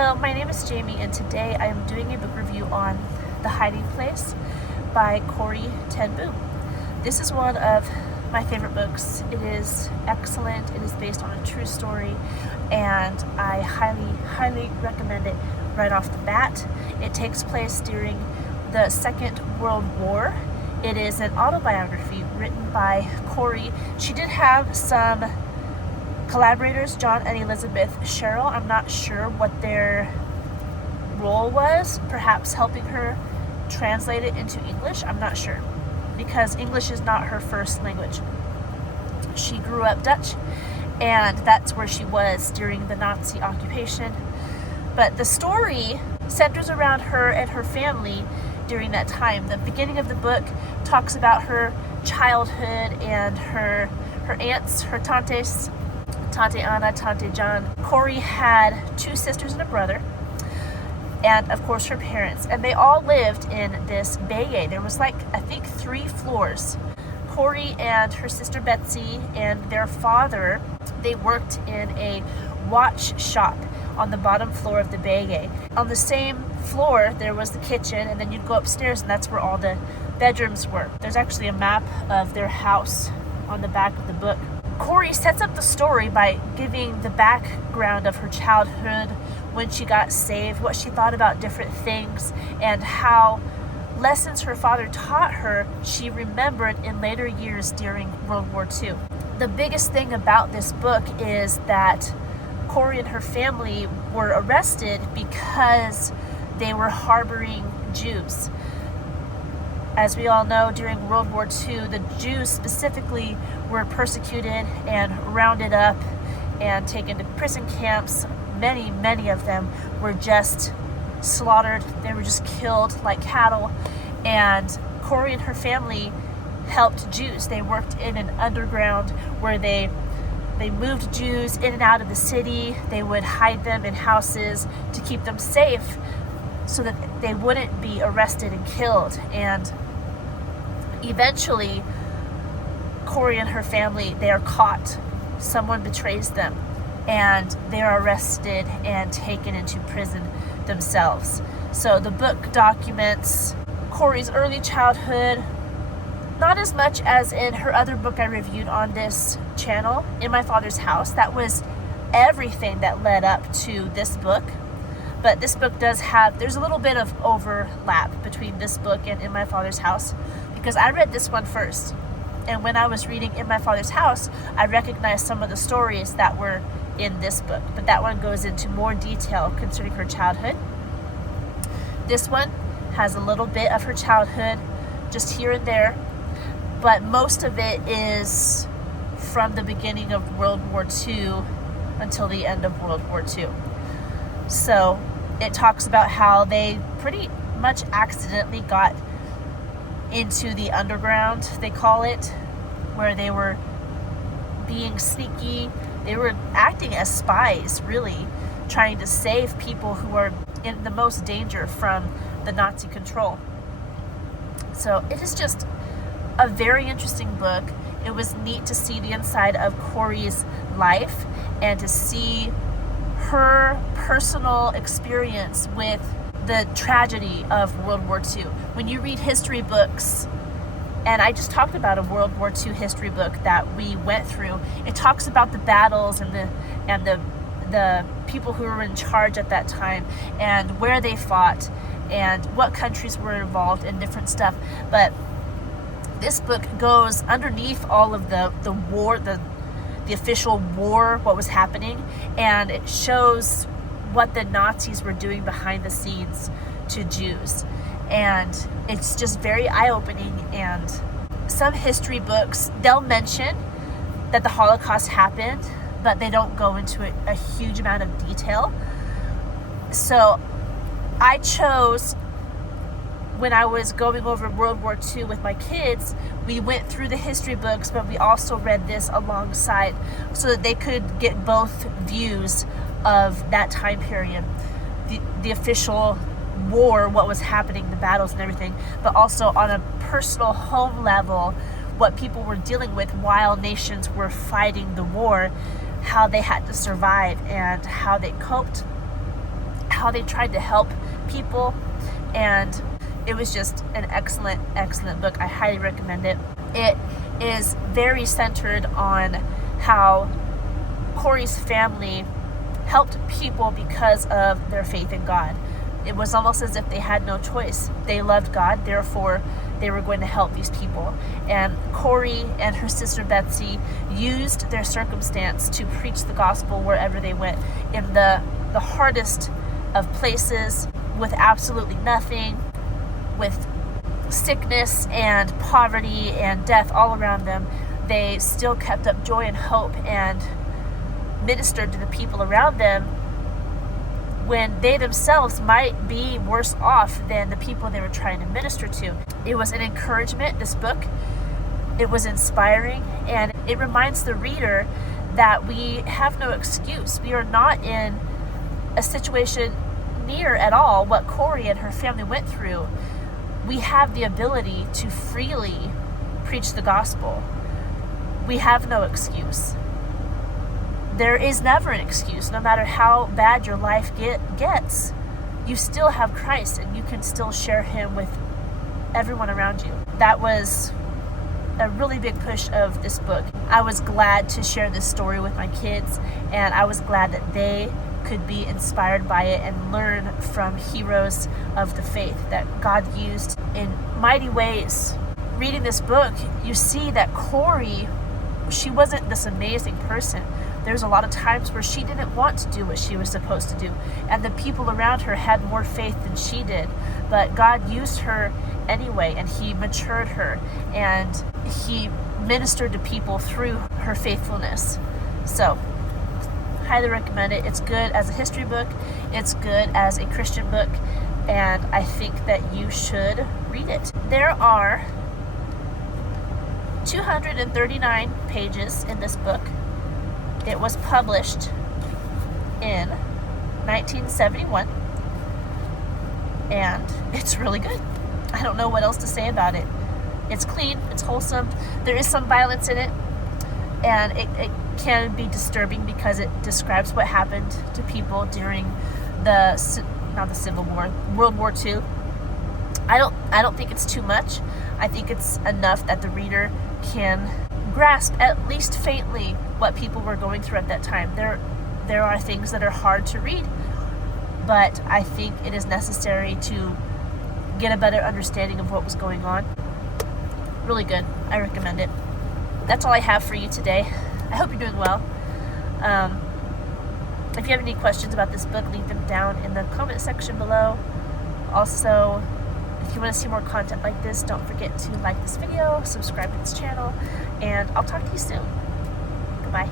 Hello, my name is Jamie, and today I am doing a book review on The Hiding Place by Corrie. This is one of my favorite books. It is excellent. It is based on a true story, and I highly recommend it right off the bat. It takes place during the Second World War. It is an autobiography written by Corrie. She did have some collaborators, John and Elizabeth Sherrill. I'm not sure what their role was, perhaps helping her translate it into English. I'm not sure, because English is not her first language. She grew up Dutch, and that's where she was during the Nazi occupation. But the story centers around her and her family during that time. The beginning of the book talks about her childhood and her aunts, her tantes, Tante Anna, Tante John. Corrie had two sisters and a brother, and of course her parents, and they all lived in this bayou. There was I think 3 floors. Corrie and her sister Betsy and their father, they worked in a watch shop on the bottom floor of the bayou. On the same floor there was the kitchen, and then you'd go upstairs and that's where all the bedrooms were. There's actually a map of their house on the back of the book. Corrie sets up the story by giving the background of her childhood, when she got saved, what she thought about different things, and how lessons her father taught her she remembered in later years during World War II. The biggest thing about this book is that Corrie and her family were arrested because they were harboring Jews. As we all know, during World War II, the Jews specifically were persecuted and rounded up and taken to prison camps. Many of them were just slaughtered. They were just killed like cattle. And Corrie and her family helped Jews. They worked in an underground where they moved Jews in and out of the city. They would hide them in houses to keep them safe so that they wouldn't be arrested and killed. And eventually, Corrie and her family, they are caught. Someone betrays them, and they are arrested and taken into prison themselves. So the book documents Corrie's early childhood, not as much as in her other book I reviewed on this channel, In My Father's House. That was everything that led up to this book. But this book does have, there's a little bit of overlap between this book and In My Father's House, because I read this one first. And when I was reading In My Father's House, I recognized some of the stories that were in this book. But that one goes into more detail concerning her childhood. This one has a little bit of her childhood, just here and there. But most of it is from the beginning of World War II until the end of World War II. So it talks about how they pretty much accidentally got into the underground, they call it, where they were being sneaky. They were acting as spies, really, trying to save people who are in the most danger from the Nazi control. So it is just a very interesting book. It was neat to see the inside of Corrie's life and to see her personal experience with the tragedy of World War II. When you read history books, and I just talked about a World War II history book that we went through, it talks about the battles and the people who were in charge at that time and where they fought and what countries were involved in different stuff. But this book goes underneath all of the war, the official war, what was happening, and it shows what the Nazis were doing behind the scenes to Jews. And it's just very eye-opening. And some history books, they'll mention that the Holocaust happened, but they don't go into a huge amount of detail. So I chose, when I was going over World War II with my kids, we went through the history books, but we also read this alongside so that they could get both views of that time period, the official war, what was happening, the battles and everything, but also on a personal home level, what people were dealing with while nations were fighting the war, how they had to survive and how they coped, how they tried to help people. And it was just an excellent, excellent book. I highly recommend it. It is very centered on how Corrie's family helped people because of their faith in God. It was almost as if they had no choice. They loved God, therefore they were going to help these people. And Corrie and her sister Betsy used their circumstance to preach the gospel wherever they went, in the hardest of places, with absolutely nothing, with sickness and poverty and death all around them. They still kept up joy and hope and ministered to the people around them when they themselves might be worse off than the people they were trying to minister to. It was an encouragement, this book. It was inspiring, and it reminds the reader that we have no excuse. We are not in a situation near at all what Corrie and her family went through. We have the ability to freely preach the gospel. We have no excuse. There is never an excuse. No matter how bad your life gets, you still have Christ, and you can still share him with everyone around you. That was a really big push of this book. I was glad to share this story with my kids, and I was glad that they could be inspired by it and learn from heroes of the faith that God used in mighty ways. Reading this book, you see that Corrie, she wasn't this amazing person. There's a lot of times where she didn't want to do what she was supposed to do, and the people around her had more faith than she did. But God used her anyway, and he matured her, and he ministered to people through her faithfulness. So, highly recommend it. It's good as a history book. It's good as a Christian book, and I think that you should read it. There are 239 pages in this book. It was published in 1971, and it's really good. I don't know what else to say about it. It's clean, it's wholesome. There is some violence in it, and it can be disturbing because it describes what happened to people during not the Civil War, World War II. I don't think it's too much. I think it's enough that the reader can grasp at least faintly what people were going through at that time. There are things that are hard to read, but I think it is necessary to get a better understanding of what was going on. Really good. I recommend it. That's all I have for you today. I hope you're doing well. If you have any questions about this book, leave them down in the comment section below. Also, if you want to see more content like this, don't forget to like this video, subscribe to this channel, and I'll talk to you soon. Goodbye.